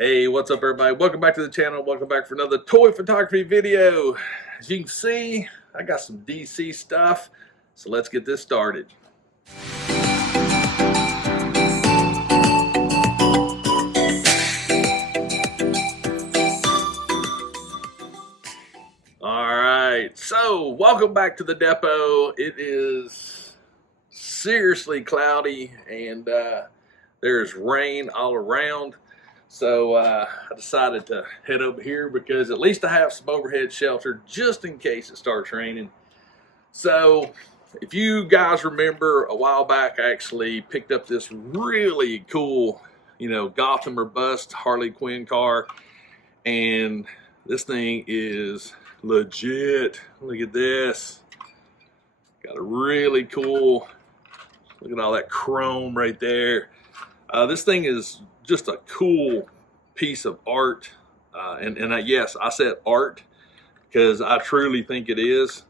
Hey, what's up everybody? Welcome back to the channel. Welcome back for another toy photography video. As you can see, I got some DC stuff, so let's get this started. Alright, so welcome back to the depot. It is seriously cloudy and there's rain all around. So I decided to head over here because at least I have some overhead shelter just in case it starts raining. So if you guys remember, a while back I actually picked up this really cool, Gotham or Bust Harley Quinn car. And this thing is legit. Look at this. Got a really cool, look at all that chrome right there. This thing is just a cool piece of art, yes, I said art because I truly think it is.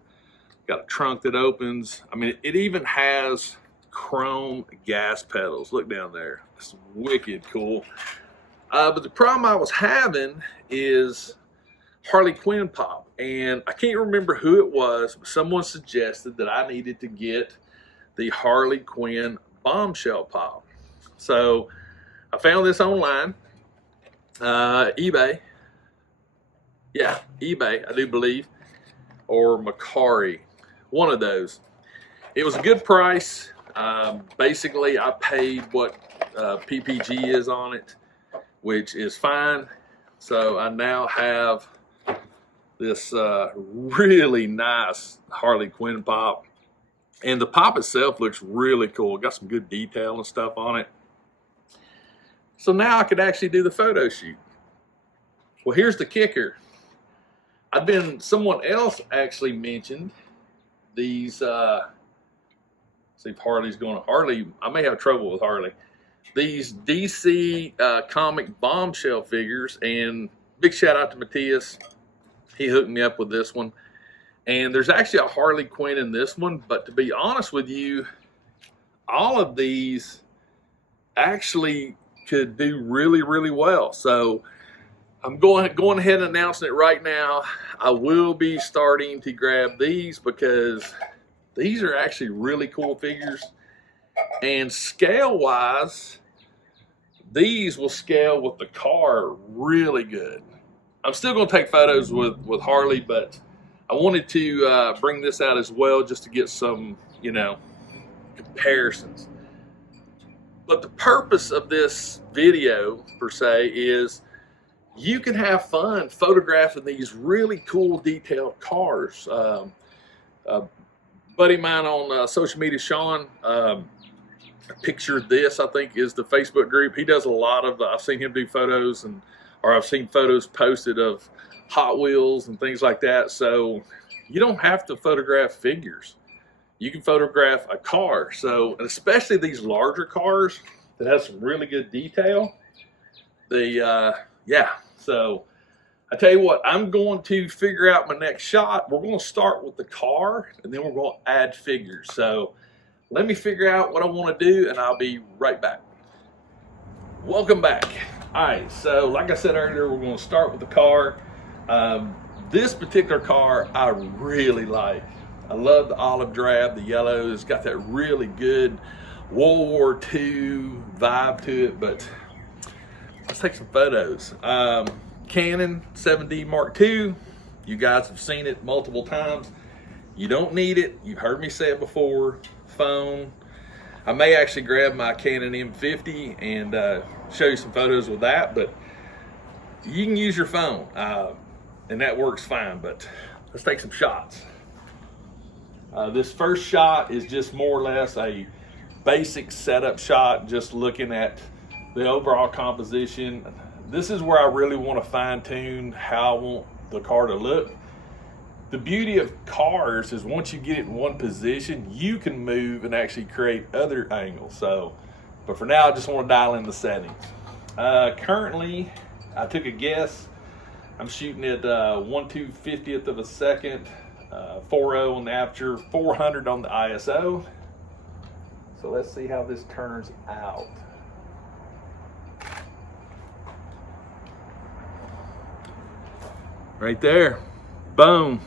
Got a trunk that opens. I mean, it even has chrome gas pedals. Look down there. It's wicked cool. But the problem I was having is Harley Quinn pop, and I can't remember who it was, but someone suggested that I needed to get the Harley Quinn bombshell pop. So I found this online, eBay. Yeah, eBay, I do believe, or Macari, one of those. It was a good price. Basically, I paid what PPG is on it, which is fine. So I now have this really nice Harley Quinn pop. And the pop itself looks really cool. Got some good detail and stuff on it. So now I could actually do the photo shoot. Well, here's the kicker. Someone else actually mentioned these, see if Harley's going to, Harley, I may have trouble with Harley. These DC comic bombshell figures, and big shout out to Matthias. He hooked me up with this one. And there's actually a Harley Quinn in this one, but to be honest with you, all of these actually could do really, really well. So I'm going ahead and announcing it right now. I will be starting to grab these because these are actually really cool figures. And scale wise, these will scale with the car really good. I'm still going to take photos with Harley, but I wanted to bring this out as well just to get some, comparisons. But the purpose of this video, per se, is you can have fun photographing these really cool detailed cars. A buddy of mine on social media, Sean, pictured this, I think, is the Facebook group. He does a lot of, I've seen him do photos, or I've seen photos posted of Hot Wheels and things like that. So you don't have to photograph figures. You can photograph a car. So, and especially these larger cars that have some really good detail. So I tell you what, I'm going to figure out my next shot. We're going to start with the car, and then we're going to add figures. So let me figure out what I want to do, and I'll be right back. Welcome back. All right, so like I said earlier, we're going to start with the car. This particular car I really like. I love the olive drab, the yellow. It's got that really good World War II vibe to it, but let's take some photos. Canon 7D Mark II. You guys have seen it multiple times. You don't need it. You've heard me say it before. Phone. I may actually grab my Canon M50 and show you some photos with that, but you can use your phone, and that works fine, but let's take some shots. This first shot is just more or less a basic setup shot, just looking at the overall composition. This is where I really want to fine tune how I want the car to look. The beauty of cars is once you get it in one position, you can move and actually create other angles. But for now, I just want to dial in the settings. Currently, I took a guess. I'm shooting at 1/250th of a second. 4.0 on the aperture, 400 on the ISO. So let's see how this turns out. Right there. Boom.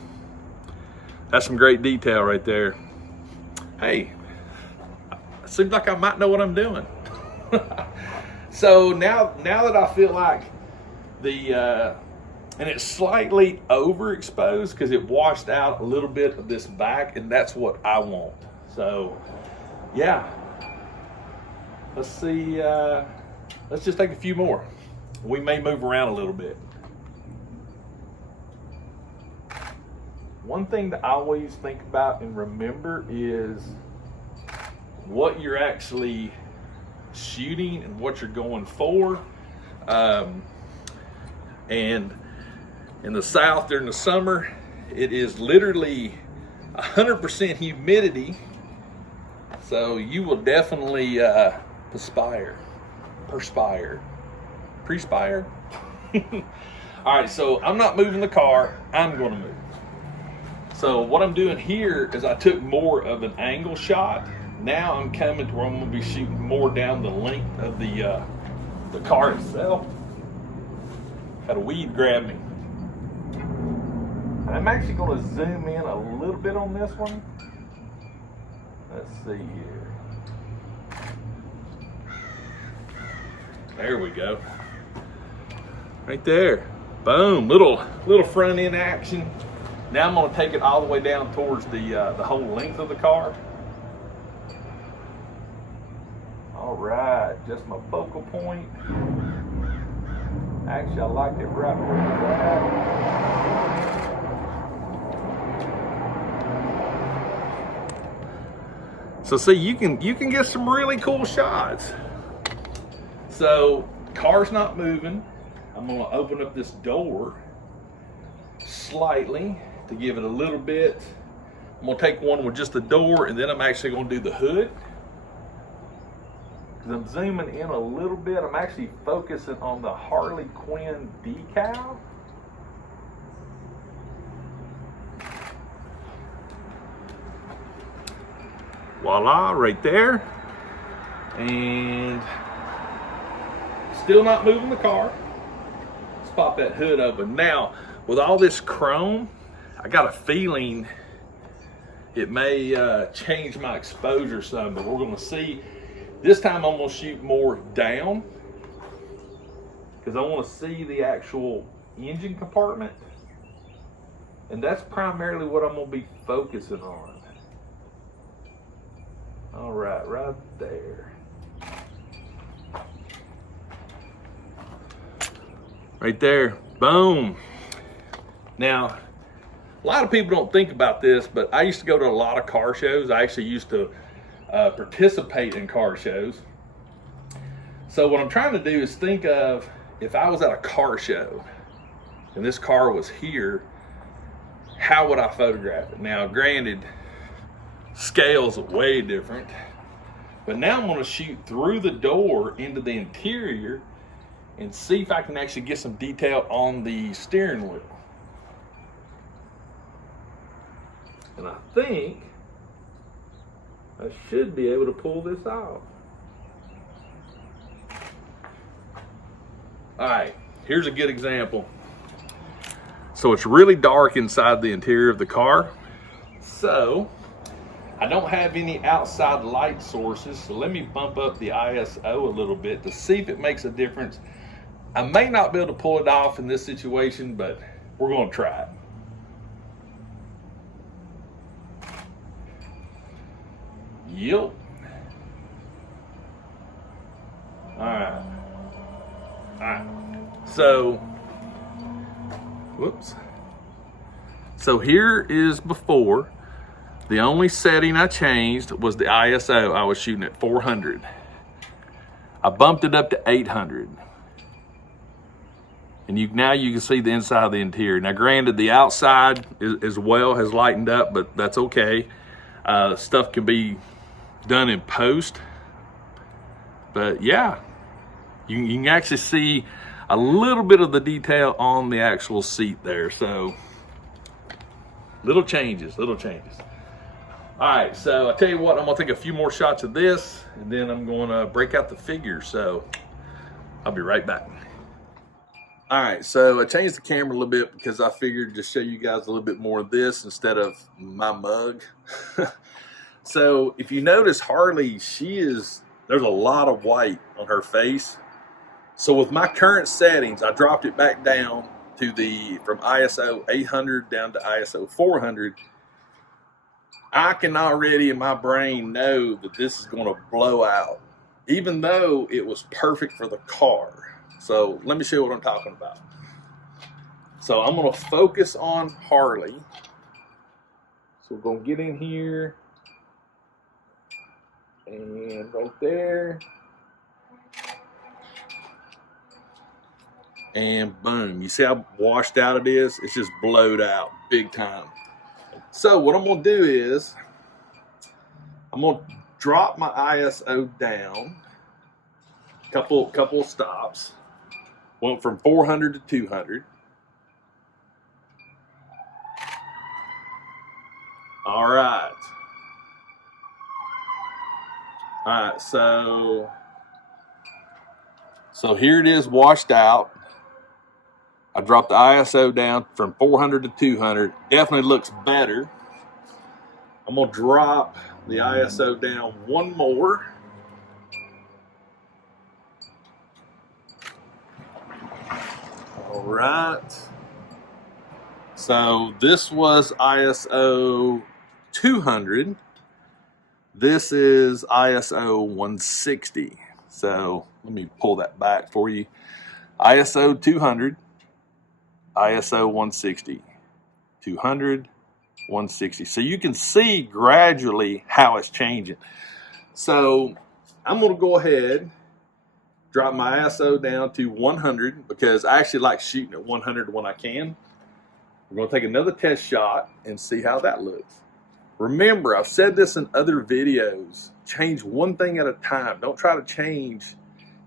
That's some great detail right there. Hey, it seems like I might know what I'm doing. So now that I feel like and it's slightly overexposed because it washed out a little bit of this back, and that's what I want. So yeah, let's see, let's just take a few more. We may move around a little bit. One thing to always think about and remember is what you're actually shooting and what you're going for. And in the South during the summer, it is literally 100% humidity. So you will definitely perspire. All right, so I'm not moving the car, I'm gonna move. So what I'm doing here is I took more of an angle shot. Now I'm coming to where I'm gonna be shooting more down the length of the car itself. Had a weed grab me. I'm actually gonna zoom in a little bit on this one. Let's see here. There we go. Right there. Boom, little front end action. Now I'm gonna take it all the way down towards the whole length of the car. All right, just my focal point. Actually, I like it right where it's at. So see, you can get some really cool shots. So car's not moving. I'm gonna open up this door slightly to give it a little bit. I'm gonna take one with just the door, and then I'm actually gonna do the hood. Because I'm zooming in a little bit, I'm actually focusing on the Harley Quinn decal. Voila, right there. And still not moving the car. Let's pop that hood open. Now, with all this chrome, I got a feeling it may change my exposure some, but we're gonna see. This time I'm gonna shoot more down because I wanna see the actual engine compartment. And that's primarily what I'm gonna be focusing on. All right, right there. Right there, boom. Now, a lot of people don't think about this, but I used to go to a lot of car shows. I actually used to participate in car shows. So what I'm trying to do is think of if I was at a car show and this car was here, how would I photograph it? Now, granted, scales are way different, but now I'm gonna shoot through the door into the interior and see if I can actually get some detail on the steering wheel. And I think I should be able to pull this off. All right, here's a good example. So it's really dark inside the interior of the car. So I don't have any outside light sources. So let me bump up the ISO a little bit to see if it makes a difference. I may not be able to pull it off in this situation, but we're gonna try it. Yep. All right. So, whoops. So here is before. The only setting I changed was the ISO. I was shooting at 400. I bumped it up to 800. And now you can see the inside of the interior. Now granted, the outside as well has lightened up, but that's okay. Stuff can be done in post. But yeah, you can actually see a little bit of the detail on the actual seat there. So little changes. All right, so I tell you what, I'm gonna take a few more shots of this and then I'm gonna break out the figures. So I'll be right back. All right, so I changed the camera a little bit because I figured to show you guys a little bit more of this instead of my mug. So if you notice, Harley, there's a lot of white on her face. So with my current settings, I dropped it back down to from ISO 800 down to ISO 400. I can already in my brain know that this is going to blow out, even though it was perfect for the car. So let me show you what I'm talking about. So I'm going to focus on Harley. So we're going to get in here and right there. And boom, you see how washed out it is? It's just blowed out big time. So what I'm going to do is I'm going to drop my ISO down couple of stops. Went from 400 to 200. All right. All right, so here it is washed out. I dropped the ISO down from 400 to 200. Definitely looks better. I'm going to drop the ISO down one more. All right. So this was ISO 200. This is ISO 160. So let me pull that back for you. ISO 200, ISO 160, 200, 160. So you can see gradually how it's changing. So I'm going to go ahead, drop my ISO down to 100 because I actually like shooting at 100 when I can. We're going to take another test shot and see how that looks. Remember, I've said this in other videos, change one thing at a time. Don't try to change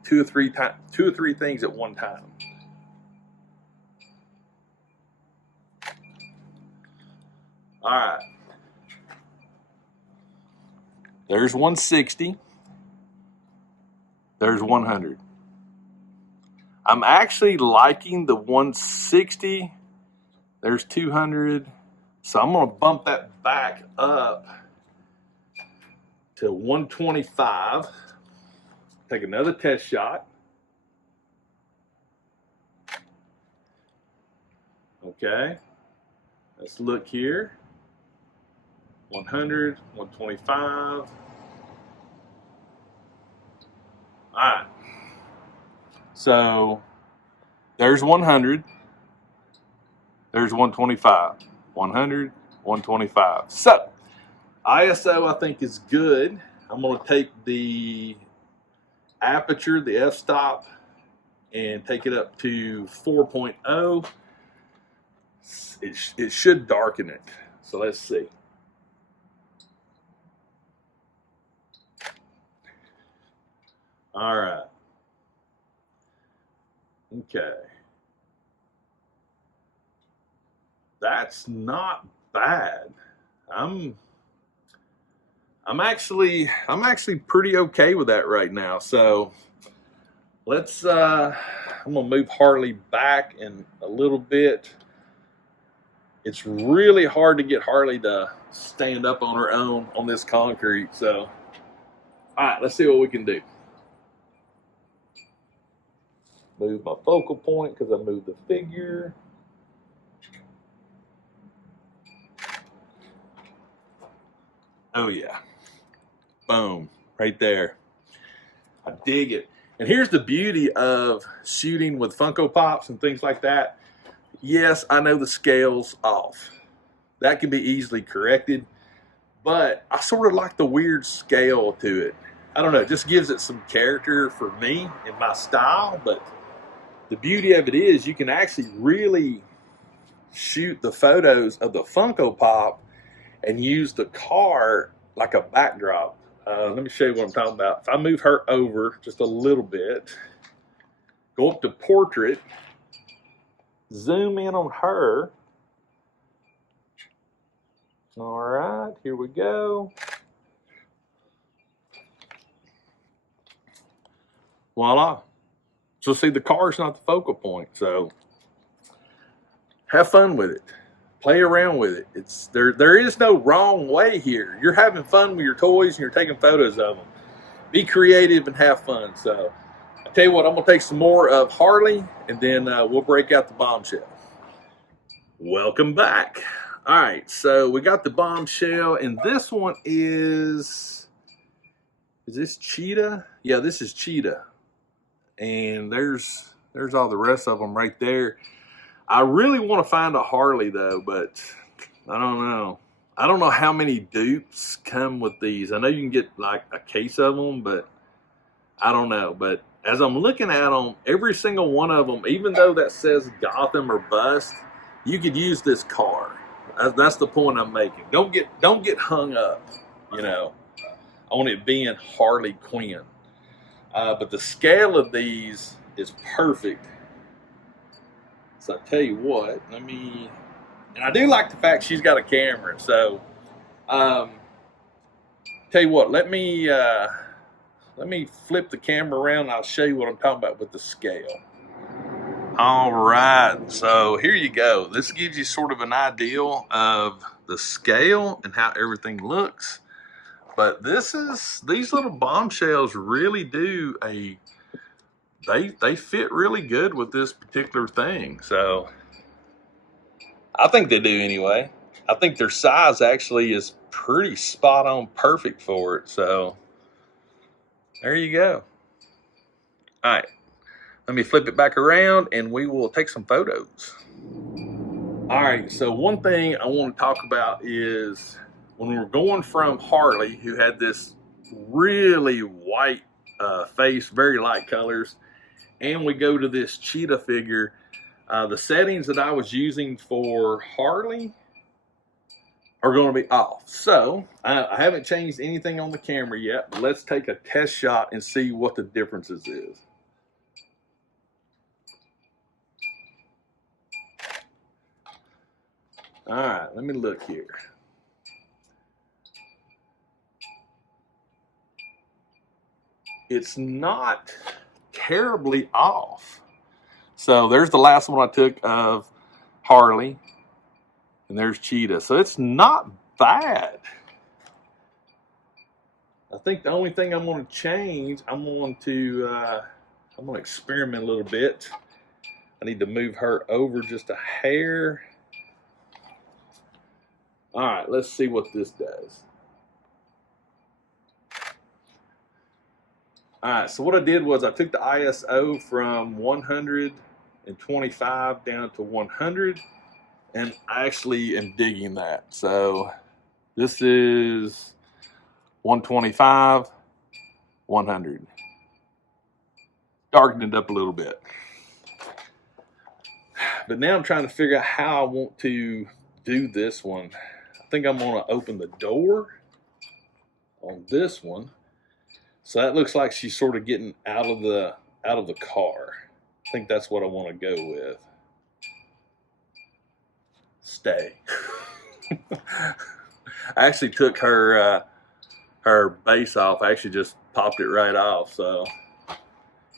two or three things at one time. All right. There's 160. There's 100. I'm actually liking the 160. There's 200. So I'm going to bump that back up to 125. Take another test shot. Okay. Let's look here. 100, 125. All right. So there's 100. There's 125. 100, 125. So ISO I think is good. I'm going to take the aperture, the f-stop, and take it up to 4.0. It should darken it. So let's see. All right. Okay. That's not bad. I'm actually pretty okay with that right now. So let's I'm gonna move Harley back in a little bit. It's really hard to get Harley to stand up on her own on this concrete. So all right, let's see what we can do. Move my focal point because I moved the figure. Oh yeah. Boom. Right there. I dig it. And here's the beauty of shooting with Funko Pops and things like that. Yes, I know the scale's off. That can be easily corrected. But I sort of like the weird scale to it. I don't know, it just gives it some character for me and my style. But the beauty of it is you can actually really shoot the photos of the Funko Pop and use the car like a backdrop. Let me show you what I'm talking about. If I move her over just a little bit, go up to portrait, zoom in on her. All right, here we go. Voila. So see, the car's not the focal point. So have fun with it. Play around with it. There is no wrong way here. You're having fun with your toys and you're taking photos of them. Be creative and have fun. So I tell you what, I'm gonna take some more of Harley and then we'll break out the bombshell. Welcome back. All right, so we got the bombshell, and this one is this Cheetah? Yeah, this is Cheetah. And there's all the rest of them right there. I really want to find a Harley though, but I don't know. I don't know how many dupes come with these. I know you can get like a case of them, but I don't know. But as I'm looking at them, every single one of them, even though that says Gotham or bust, you could use this car. That's the point I'm making. Don't get hung up, you know, on it being Harley Quinn. But the scale of these is perfect. So I tell you what, and I do like the fact she's got a camera. So, tell you what, let me flip the camera around and I'll show you what I'm talking about with the scale. All right, so here you go. This gives you sort of an idea of the scale and how everything looks. But these little bombshells really do they fit really good with this particular thing. So I think they do anyway. I think their size actually is pretty spot on perfect for it. So there you go. All right, let me flip it back around and we will take some photos. All right, so one thing I want to talk about is when we're going from Harley, who had this really white face, very light colors, and we go to this Cheetah figure, the settings that I was using for Harley are going to be off. So I haven't changed anything on the camera yet, but let's take a test shot and see what the differences is. All right, let me look here. It's not terribly off. So there's the last one I took of Harley, and there's Cheetah. So it's not bad. I think the only thing I'm going to change, I'm going to experiment a little bit. I need to move her over just a hair. All right, let's see what this does. All right, so what I did was I took the ISO from 125 down to 100, and I actually am digging that. So this is 125, 100. Darkened it up a little bit. But now I'm trying to figure out how I want to do this one. I think I'm going to open the door on this one. So that looks like she's sort of getting out of the car. I think that's what I want to go with. Stay. I actually took her base off. I actually just popped it right off. So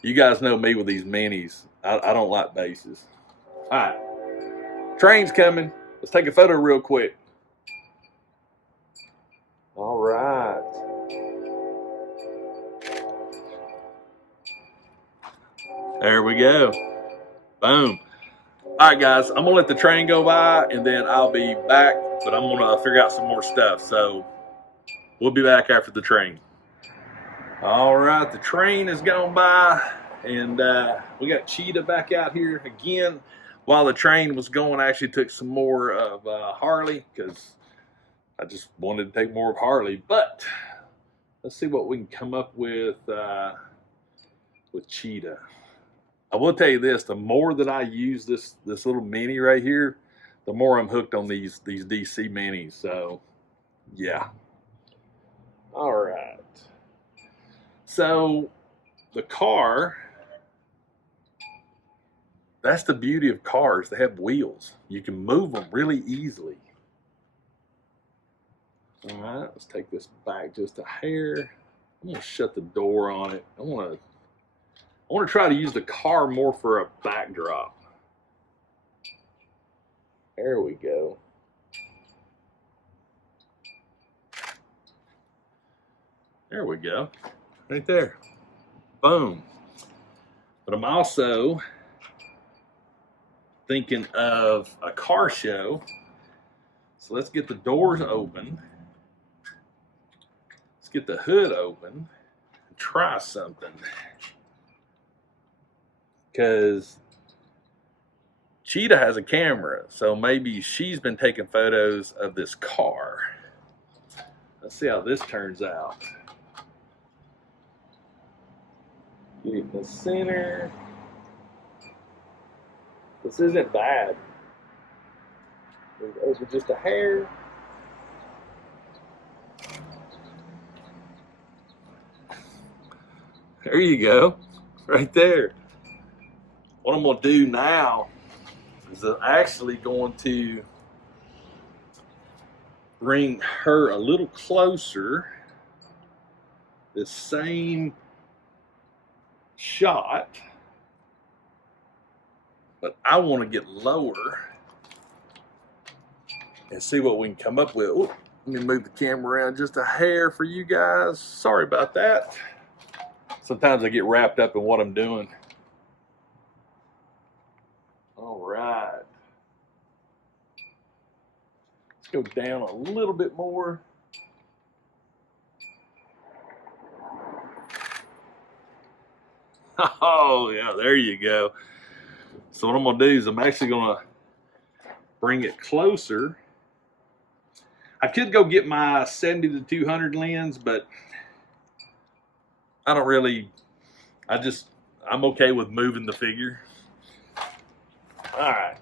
you guys know me with these minis. I don't like bases. All right, train's coming. Let's take a photo real quick. All right. There we go. Boom. All right, guys, I'm going to let the train go by, and then I'll be back, but I'm going to figure out some more stuff. So we'll be back after the train. All right, the train has gone by, and we got Cheetah back out here again. While the train was going, I actually took some more of Harley because I just wanted to take more of Harley. But let's see what we can come up with Cheetah. I will tell you this: the more that I use this little mini right here, the more I'm hooked on these DC minis. So, yeah. All right. So, the car. That's the beauty of cars. They have wheels. You can move them really easily. All right, let's take this back just a hair. I'm gonna shut the door on it. I want to I want to try to use the car more for a backdrop. There we go. There we go. Right there. Boom. But I'm also thinking of a car show. So let's get the doors open. Let's get the hood open and try something. Because Cheetah has a camera, so maybe she's been taking photos of this car. Let's see how this turns out. Get it in the center. This isn't bad. Those are just a hair. There you go, right there. What I'm gonna do now is I'm actually going to bring her a little closer. This same shot, but I want to get lower and see what we can come up with. Ooh, let me move the camera around just a hair for you guys. Sorry about that. Sometimes I get wrapped up in what I'm doing. All right. Let's go down a little bit more. Oh, yeah, there you go. So what I'm going to do is I'm actually going to bring it closer. I could go get my 70 to 200 lens, but I don't really, I'm okay with moving the figure. All right.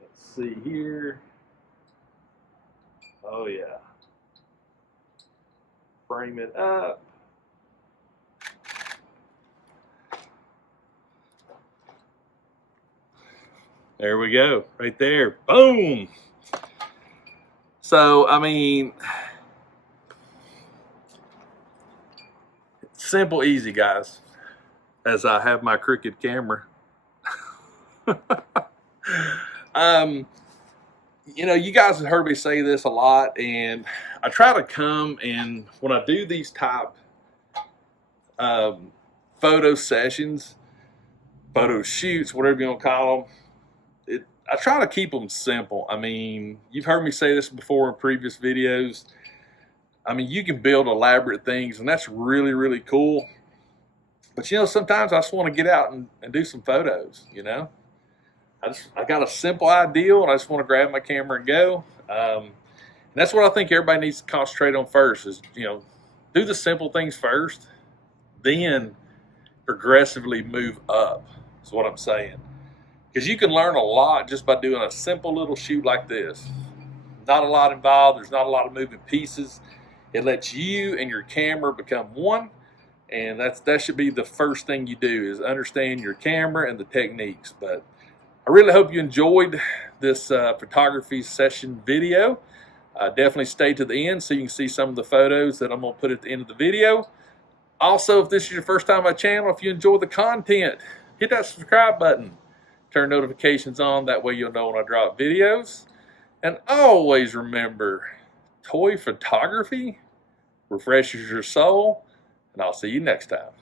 Let's see here. Oh, yeah. Frame it up. There we go, right there. Boom. So, I mean, simple, easy, guys, as I have my crooked camera. You know, you guys have heard me say this a lot, and I try to come and when I do these type photo sessions, photo shoots, whatever you want to call them, I try to keep them simple. I mean, you've heard me say this before in previous videos. I mean, you can build elaborate things, and that's really, really cool. But, you know, sometimes I just want to get out and do some photos, you know. I got a simple ideal, and I just want to grab my camera and go. And that's what I think everybody needs to concentrate on first is, you know, do the simple things first, then progressively move up, is what I'm saying. Because you can learn a lot just by doing a simple little shoot like this. Not a lot involved. There's not a lot of moving pieces. It lets you and your camera become one. And that should be the first thing you do is understand your camera and the techniques. But I really hope you enjoyed this photography session video. Definitely stay to the end so you can see some of the photos that I'm going to put at the end of the video. Also, if this is your first time on my channel, if you enjoy the content, hit that subscribe button. Turn notifications on, that way you'll know when I drop videos. And always remember, toy photography refreshes your soul, and I'll see you next time.